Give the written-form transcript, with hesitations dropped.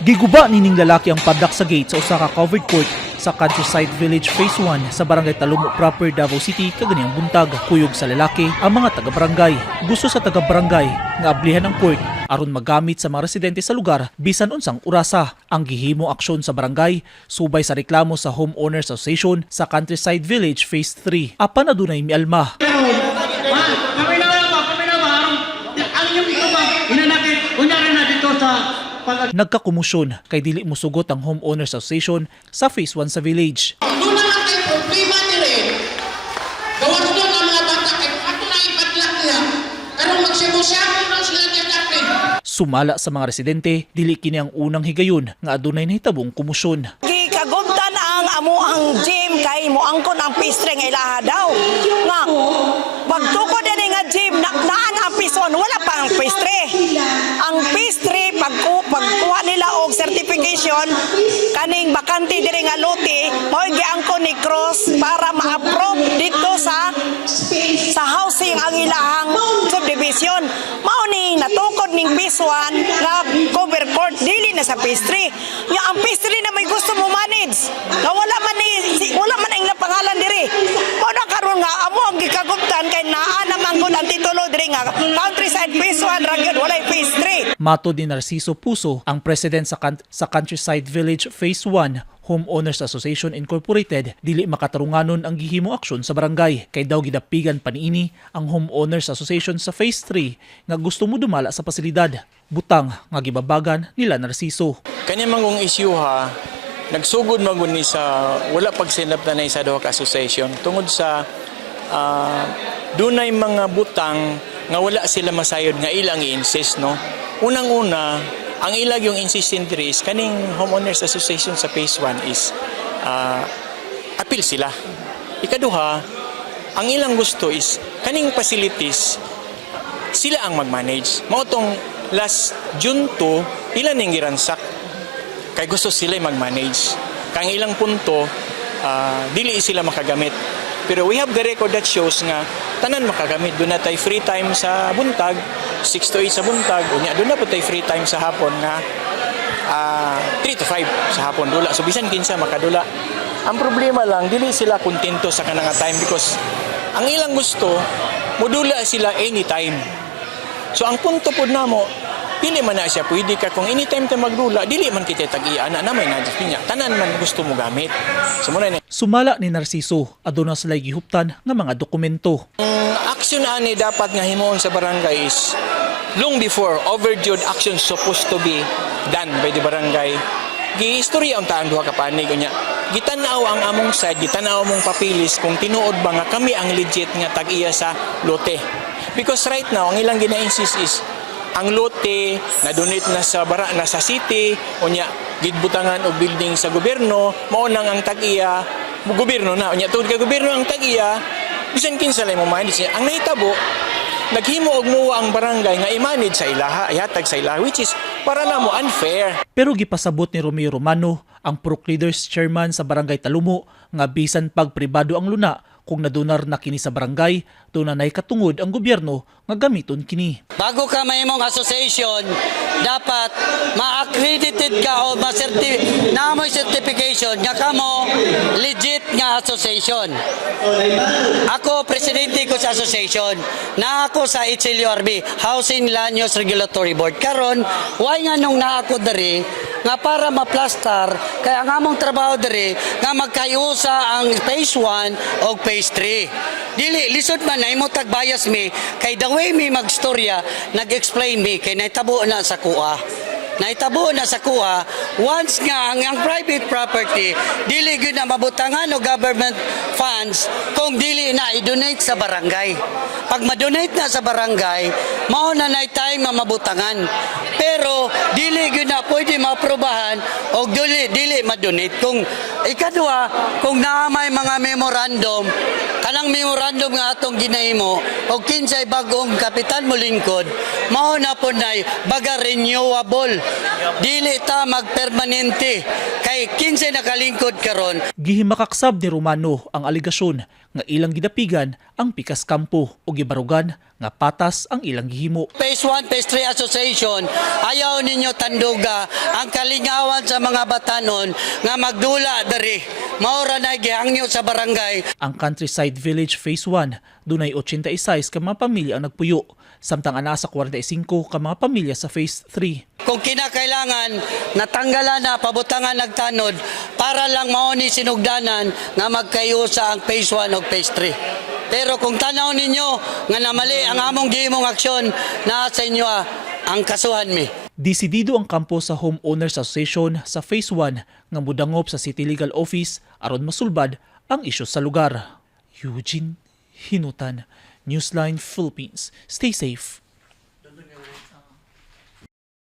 Giguba nining lalaki ang padlock sa gate sa usa ka covered court sa Countryside Village Phase 1 sa Barangay Talumo proper, Davao City kaganyang buntag. Kuyog sa lalaki ang mga taga-barangay. Gusto sa taga-barangay nga ablihan ang court aron magamit sa mga residente sa lugar bisan unsang orasa. Ang gihimo aksyon sa barangay subay sa reklamo sa Homeowners Association sa Countryside Village Phase 3. Apan adunay mialma. Nagkakumusyon kay dili mosugot ang Homeowners Association sa Phase 1 sa village. Doon na lang kayo problema nila. Gawas doon ang mga bata kay ato na ipadlak niya. Pero magsibo-siabo lang sila niya dapat. Sumala sa mga residente, dili kini ang unang higayon nga adunay nahitabong kumusyon. Gikagubtan ang amuang gym kay moangkon ang pastry nga ilaha daw. Nga pagtukod ani nga gym naan ang pison wala pa ang pastry. Ang pastry pagkuha nila og certification kaning bakante diri nga lote mao giangkon ni Cross para ma-approve dito sa housing ang ilahang subdivision. Mao ning natukod ning phase 1 nga cover court dili na sa pastry. Ya ang pastry na may gusto mo manage. Na wala man ang pangalan diri. Mao na karon nga amo ang gikagubtan kay naa naman gud ang titulo diri nga Countryside phase 1 ra gyud walay phase 3. Mato ni Narciso Puso, ang president sa Countryside Village Phase 1 Homeowners Association Incorporated, dili makatarunganon ang gihimo aksyon sa barangay kay daw gidapigan paniini ang Homeowners Association sa Phase 3 nga gusto mo dumala sa pasilidad. Butang nga gibabagan nila Narciso. Kanya mangong issue ha, nagsugod magun ni sa wala pagsinlap na sa duha ka association tungod sa dunay mga butang nga wala sila masayod nga ilang i-insist no. Unang-una, ang ilag yung insistent is kaning Homeowners Association sa Phase 1 is appeal sila. Ikaduha, ang ilang gusto is kaning facilities sila ang mag-manage. Mao tong last June 2, ilan ning giransak kay gusto sila mag-manage. Kang ilang punto, dili sila makagamit. Pero we have the record that shows nga tanan makagamit. Doon na tayo free time sa buntag, 6 to 8 sa buntag. Unya doon na po tayo free time sa hapon nga 3 to 5 sa hapon dula. So bisan kinsa makadula. Ang problema lang, dili sila kontento sa kanang time because ang ilang gusto, modula sila anytime. So ang punto po namo, dili man na siya pwede ka kung anytime tayo magdula, dili man kita tag-iana na may niya. Tanan man gusto mo gamit. So muna ni Sumala ni Narciso, aduna sila gihuptan nga mga dokumento. action ani dapat nga himuon sa barangay is long before overdue action supposed to be done by the barangay. Giistorya ang taang duha ka panig unya. Gitanaw ang among side, gitanaw among papilis kung tinuod ba nga kami ang legit nga tag-iya sa lote. Because right now ang ilang gina-insist is ang lote na donate na sa na sa city unya gidbutangan og building sa gobyerno mao nang ang tag-iya gobyerno na unya tungod kay gobyerno ang tag-iya bisan kinsa lay mo manage ang nahitabo naghimo og muwa ang barangay nga i-manage sa ilaha ihatag sa ilaha which is para namo unfair. Pero gipasabot ni Romeo Romano, ang Proc Leaders Chairman sa Barangay Talumo, nga bisan pag pribado ang luna kung nadunar na kini sa barangay, doon na naikatungod ang gobyerno nga gamiton kini. Bago ka may mong association, dapat ma-accredited ka o na mo certification nga kamo legit nga association. Ako, presidente ko sa association, na ako sa HLURB, Housing Land Use Regulatory Board. Karon, why nga nung na ako dari, nga para ma-plaster, kaya nga mong trabaho dari, nga magkayusa ang phase 1 o phase 3. Dili, lisod man na imo tagbayas mi, kay the way mi magstorya, nag-explain mi, kay naitabo na sa kuha. Naitabo na sa kuha, once nga ang private property, dili gyud na mabutangan o government funds kung dili na i-donate sa barangay. Pag ma-donate na sa barangay, mao na time na mabutangan. Pero dili gyud na pwede maaprobahan o dili ma-donate. Kung ikadua, kung naamay mga memorandum, kanang memorandum nga atong ginahimo o kinsay bagong kapitan mo lingkod, mao na po na baga renewable. Dili ta magpermanente kay kinsay nakalingkod karon. Gihimakaksab ni Romano ang aligasyon nga ilang gidapigan ang pikas kampo o gibarugan nga patas ang ilang gihimo. Phase 1, Phase 3 Association, ayaw ninyo tanduga ang kalingawan sa mga batanon nga magdula dari. Maura na gihangyo sa barangay. Ang Countryside Village Phase 1, dunay 86 ka mga pamilya ang nagpuyo, samtang ana sa 45 ka mga pamilya sa Phase 3. Kung kinakailangan, natanggalan na pabutangan nagtanod para lang mauni sinugdanan nga magkayusa ang Phase 1 o Phase 3. Pero kung tanaw ninyo nga namali ang among gihimong aksyon, na sa inyo ang kasuhan mi. Desidido ang kampo sa Homeowners Association sa Phase 1 nga mudangop sa City Legal Office aron masulbad ang isyu sa lugar. Eugene Hinutan, Newsline Philippines. Stay safe.